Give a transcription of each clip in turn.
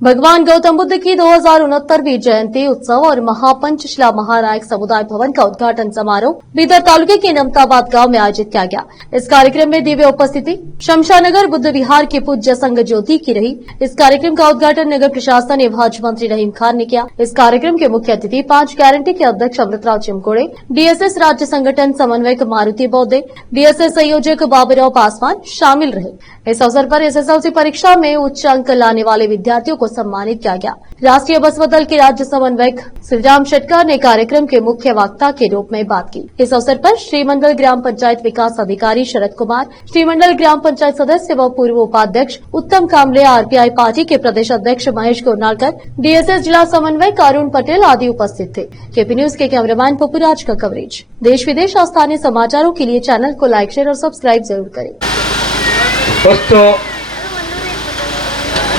भगवान गौतम बुद्ध की 2069वीं जयंती उत्सव और महापंचशिला महानायक समुदाय भवन का उद्घाटन समारोह बीदर तालुके के नमताबाद गांव में आयोजित किया गया। इस कार्यक्रम में दिव्य उपस्थिति शमशानगर बुद्ध विहार के पूज्य संघ ज्योति की रही। इस कार्यक्रम का उद्घाटन नगर प्रशासन एवं हज मंत्री रहीम खान ने किया। इस कार्यक्रम के मुख्य अतिथि 5 गारंटी के अध्यक्ष अमृतराव चिमकोड़े, डीएसएस राज्य संगठन समन्वयक मारुति बौद्धे, डीएसएस संयोजक बाबूराव पासवान शामिल रहे। इस अवसर पर एसएसएलसी परीक्षा में उच्च अंक लाने वाले विद्यार्थियों को सम्मानित किया गया। राष्ट्रीय बसपा दल के राज्य समन्वयक श्रीराम शेटकर ने कार्यक्रम के मुख्य वक्ता के रूप में बात की। इस अवसर पर श्रीमंडल ग्राम पंचायत विकास अधिकारी शरद कुमार, श्रीमंडल ग्राम पंचायत सदस्य व पूर्व उपाध्यक्ष उत्तम कामले, आरपीआई पार्टी के प्रदेश अध्यक्ष महेश गोरनालकर, डीएसएस जिला समन्वयक अरुण पटेल आदि उपस्थित थे। केपी न्यूज के कैमरामैन पपुराज का कवरेज। देश विदेश और स्थानीय समाचारों के लिए चैनल को लाइक, शेयर और सब्सक्राइब जरूर करें।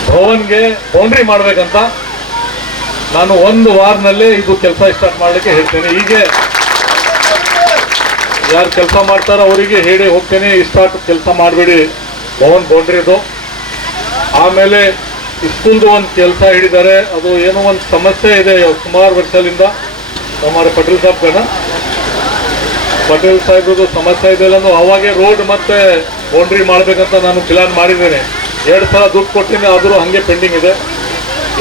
ಭವನ್ಗೆ ಬೌಂಡ್ರಿ ಮಾಡಬೇಕಂತ ನಾನು ಒಂದು ವಾರದಲ್ಲೇ ಇದು ಕೆಲಸ ಸ್ಟಾರ್ಟ್ ಮಾಡಲಿಕ್ಕೆ ಹೇಳ್ತೇನೆ। ಹೀಗೆ ಯಾರು ಕೆಲಸ ಮಾಡ್ತಾರೋ ಅವರಿಗೆ ಹೇಳಿ ಹೋಗ್ತೇನೆ, ಸ್ಟಾರ್ಟ್ ಕೆಲಸ ಮಾಡಬೇಡಿ ಭವನ್ ಬೌಂಡ್ರಿದು। ಆಮೇಲೆ ಸ್ಕೂಲ್ದು ಒಂದು ಕೆಲಸ ಹಿಡಿದ್ದಾರೆ, ಅದು ಏನೋ ಒಂದು ಸಮಸ್ಯೆ ಇದೆ ಸುಮಾರು ವರ್ಷದಿಂದ। ಹಮಾರೆ ಪಟೇಲ್ ಸಾಹೇಬ್ರದ್ದು ಸಮಸ್ಯೆ ಇದೆ ಅಲ್ಲ, ಅವಾಗೆ ರೋಡ್ ಮತ್ತೆ ಬೌಂಡ್ರಿ ಮಾಡಬೇಕಂತ ನಾನು ಪ್ಲಾನ್ ಮಾಡಿದ್ದೇನೆ। 2 ಸಲ ದುಡ್ಡು ಕೊಟ್ಟಿನಿ, ಆದರೂ ಹಾಗೆ ಪೆಂಡಿಂಗ್ ಇದೆ।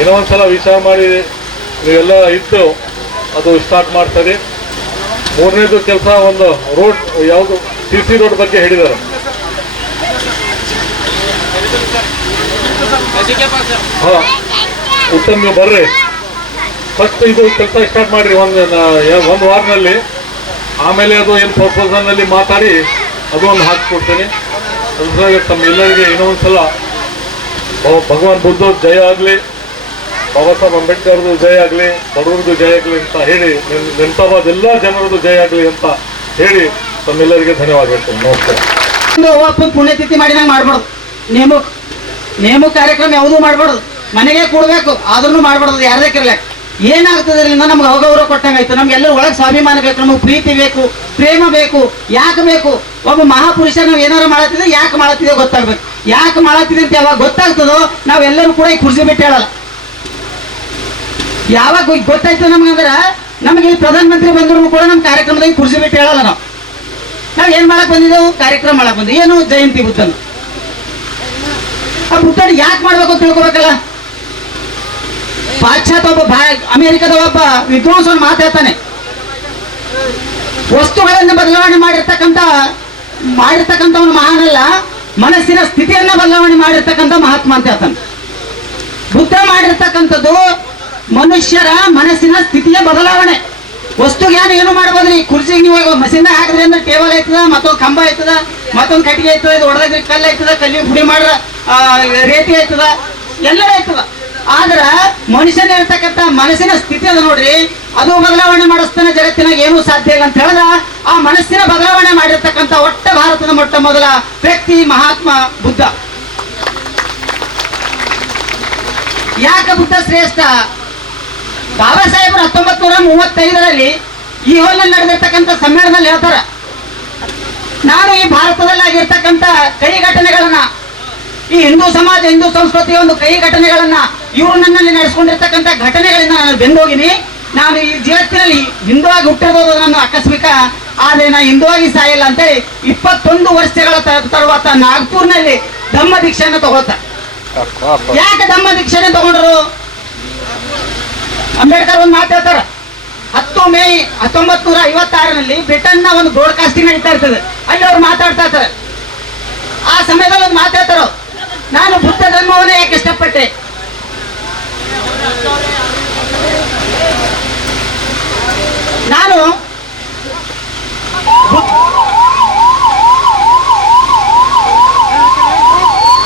ಏನೋ ಒಂದು ಸಲ ವಿಚಾರ ಮಾಡಿ ನೀವೆಲ್ಲ ಇದ್ದು ಅದು ಸ್ಟಾರ್ಟ್ ಮಾಡ್ತಾರೆ। 3ನೇದು ಕೆಲಸ ಒಂದು ರೋಡ್ ಯಾವುದು ಸಿಸಿ ರೋಡ್ ಬಗ್ಗೆ ಹೇಳಿದ್ದಾರೆ। ಉತ್ತಮ ನೀವು ಬರ್ರಿ, ಫಸ್ಟ್ ಇದು ಕೆಲಸ ಸ್ಟಾರ್ಟ್ ಮಾಡಿರಿ ಒಂದು ವಾರದಲ್ಲಿ। ಆಮೇಲೆ ಅದು ಏನು ಪ್ರಪೋಸಲ್ನಲ್ಲಿ ಮಾತಾಡಿ ಅದು ಒಂದು ಹಾಕಿಕೊಡ್ತೀನಿ। ಅದ್ರಾಗ ತಮ್ಮೆಲ್ಲರಿಗೆ ಇನ್ನೊಂದು ಸಲ ಭಗವಾನ್ ಬುದ್ಧ ಜಯ ಆಗಲಿ, ಬಾಬಾ ಸಾಹೇಬ್ ಅಂಬೇಡ್ಕರ್ದು ಜಯ ಆಗಲಿ, ಬಡವರದು ಜಯ ಆಗಲಿ ಅಂತ ಹೇಳಿ, ನೆನಪಾದ ಎಲ್ಲ ಜನರದು ಜಯ ಆಗಲಿ ಅಂತ ಹೇಳಿ ತಮ್ಮೆಲ್ಲರಿಗೆ ಧನ್ಯವಾದ ಹೇಳ್ತೇನೆ। ನಮಸ್ಕಾರ। ಪುಣ್ಯತಿಥಿ ಮಾಡಿದಂಗೆ ಮಾಡ್ಬಾರ್ದು, ನೇಮಕ ಕಾರ್ಯಕ್ರಮ ಯಾವುದೂ ಮಾಡ್ಬಾರ್ದು, ಮನೆಗೆ ಕೊಡ್ಬೇಕು ಆದ್ರೂ ಮಾಡ್ಬಾರ್ದು, ಯಾರದೇ ಕಿರ್ಲಿ। ಏನಾಗ್ತದೆ ಇದರಿಂದ ನಮ್ಗೆ ಅಗೌರವ ಕೊಟ್ಟಂಗಾಯ್ತು। ನಮ್ಗೆಲ್ಲರೂ ಒಳಗೆ ಸ್ವಾಭಿಮಾನ ಬೇಕು, ನಮಗೆ ಪ್ರೀತಿ ಬೇಕು, ಪ್ರೇಮ ಬೇಕು। ಯಾಕೆ ಬೇಕು? ಒಬ್ಬ ಮಹಾಪುರುಷ ನಾವು ಏನಾರು ಮಾಡತ್ತಿದ್ರೆ ಯಾಕೆ ಮಾಡತ್ತಿದೆ ಗೊತ್ತಾಗ್ಬೇಕು। ಯಾಕೆ ಮಾಡತ್ತಿದೆ ಅಂತ ಯಾವಾಗ ಗೊತ್ತಾಗ್ತದೋ ನಾವೆಲ್ಲರೂ ಕೂಡ ಈ ಕುರ್ಸಿ ಬಿಟ್ಟು ಹೇಳಲ್ಲ। ಯಾವಾಗ ಗೊತ್ತಾಯ್ತು ನಮ್ಗಂದ್ರೆ ನಮಗೆ ಇಲ್ಲಿ ಪ್ರಧಾನ ಮಂತ್ರಿ ಬಂದ್ರು ಕೂಡ ನಮ್ಮ ಕಾರ್ಯಕ್ರಮದಾಗ ಕುರ್ಸಿ ಬಿಟ್ಟು ಹೇಳಲ್ಲ। ನಾವು ಏನ್ ಮಾಡಕ್ ಬಂದಿದ್ದೆವು? ಕಾರ್ಯಕ್ರಮ ಮಾಡಕ್ ಬಂದಿದ್ದು। ಏನು? ಜಯಂತಿ ಬುದ್ಧನ। ಆ ಬುದ್ಧನ ಯಾಕೆ ಮಾಡ್ಬೇಕು ಅಂತ ತಿಳ್ಕೊಬೇಕಲ್ಲ। ಪಾಶ್ಚಾತ್ಯ ಒಬ್ಬ ಅಮೆರಿಕದ ಒಬ್ಬ ವಿದ್ವಾಂಸನ ಮಾತಾಡ್ತಾನೆ, ವಸ್ತುಗಳನ್ನ ಬದಲಾವಣೆ ಮಾಡಿರ್ತಕ್ಕಂಥವನು ಮಹಾನಲ್ಲ, ಮನಸ್ಸಿನ ಸ್ಥಿತಿಯನ್ನ ಬದಲಾವಣೆ ಮಾಡಿರ್ತಕ್ಕಂಥ ಮಹಾತ್ಮ ಅಂತ ಹೇಳ್ತಾನೆ। ಬುದ್ಧ ಮಾಡಿರ್ತಕ್ಕಂಥದ್ದು ಮನುಷ್ಯರ ಮನಸ್ಸಿನ ಸ್ಥಿತಿಯ ಬದಲಾವಣೆ। ವಸ್ತು ಜ್ಞಾನ ಏನು ಮಾಡ್ಬೋದ್ರಿ? ಕುರ್ಚಿಗೆ ನೀವು ಮಷಿನ್ ಹಾಕಿದ್ರಿ ಅಂದ್ರೆ ಟೇಬಲ್ ಆಯ್ತದ, ಮತ್ತೊಂದು ಕಂಬ ಆಯ್ತದ, ಮತ್ತೊಂದು ಕಟ್ಟಿಗೆ ಆಯ್ತದ, ಇದು ಹೊಡೆದ್ರೆ ಕಲ್ಲು ಆಯ್ತದ, ಕಲ್ಲಿಗೆ ಪುಡಿ ಮಾಡ್ರ ರೇತಿ ಆಯ್ತದ, ಎಲ್ಲ ಆಯ್ತದ। ಆದ್ರ ಮನುಷ್ಯನ ಇರ್ತಕ್ಕಂಥ ಮನಸ್ಸಿನ ಸ್ಥಿತಿ ಅದ ನೋಡ್ರಿ, ಅದು ಬದಲಾವಣೆ ಮಾಡಿಸ್ತಾನೆ ಜಗತ್ತಿನಾಗ ಏನೂ ಸಾಧ್ಯ ಇಲ್ಲ ಅಂತ ಹೇಳಿದ ಆ ಮನಸ್ಸಿನ ಬದಲಾವಣೆ ಮಾಡಿರ್ತಕ್ಕಂಥ ಭಾರತದ ಮೊಟ್ಟ ಮೊದಲ ವ್ಯಕ್ತಿ ಮಹಾತ್ಮ ಬುದ್ಧ। ಯಾಕೆ ಬುದ್ಧ ಶ್ರೇಷ್ಠ? ಬಾಬಾ ಸಾಹೇಬರು 1935ರಲ್ಲಿ ಈ ಹೋಲ್ನಲ್ಲಿ ನಡೆದಿರ್ತಕ್ಕಂಥ ಸಮ್ಮೇಳನದಲ್ಲಿ ಹೇಳ್ತಾರ, ನಾನು ಈ ಭಾರತದಲ್ಲಿ ಆಗಿರ್ತಕ್ಕಂಥ ಕೈ ಘಟನೆಗಳನ್ನ, ಈ ಹಿಂದೂ ಸಮಾಜ ಹಿಂದೂ ಸಂಸ್ಕೃತಿಯ ಒಂದು ಕೈ ಘಟನೆಗಳನ್ನ, ಇವರು ನನ್ನಲ್ಲಿ ನಡೆಸ್ಕೊಂಡಿರ್ತಕ್ಕಂಥ ಘಟನೆಗಳಿಂದ ನಾನು ಬೆಂದೋಗಿನಿ। ನಾನು ಈ ಜಗತ್ತಿನಲ್ಲಿ ಹಿಂದೂವಾಗಿ ಹುಟ್ಟಿರೋದು ನಾನು ಆಕಸ್ಮಿಕ, ಆದ್ರೆ ನಾ ಹಿಂದೂವಾಗಿ ಸಾಯಿಲ್ಲ ಅಂತೇಳಿ 21 ವರ್ಷಗಳ ತರುవాత ನಾಗ್ಪುರ್ನಲ್ಲಿ ಧಮ್ಮ ದೀಕ್ಷೆಯನ್ನು ತಗೋತ। ಯಾಕೆ ಧಮ್ಮ ದೀಕ್ಷೆನೆ ತಗೊಂಡ್ರು? ಅಂಬೇಡ್ಕರ್ ಒಂದು ಮಾತು ಹೇಳ್ತಾರ, 10 ಮೇ 1956ರಲ್ಲಿ ಬ್ರಿಟನ್ನ ಒಂದು ಬ್ರಾಡ್ಕಾಸ್ಟಿಂಗ್ ನಡೀತಾ ಇರ್ತದೆ, ಅಲ್ಲಿ ಅವ್ರು ಮಾತಾಡ್ತಾ ಇರ್ತಾರೆ। ಆ ಸಮಯದಲ್ಲಿ ಒಂದು ಮಾತಾಡ್ತಾರ, ನಾನು ಬುದ್ಧ ಧರ್ಮವನ್ನೇ ಯಾಕೆ ಇಷ್ಟಪಟ್ಟೆ? ನಾನು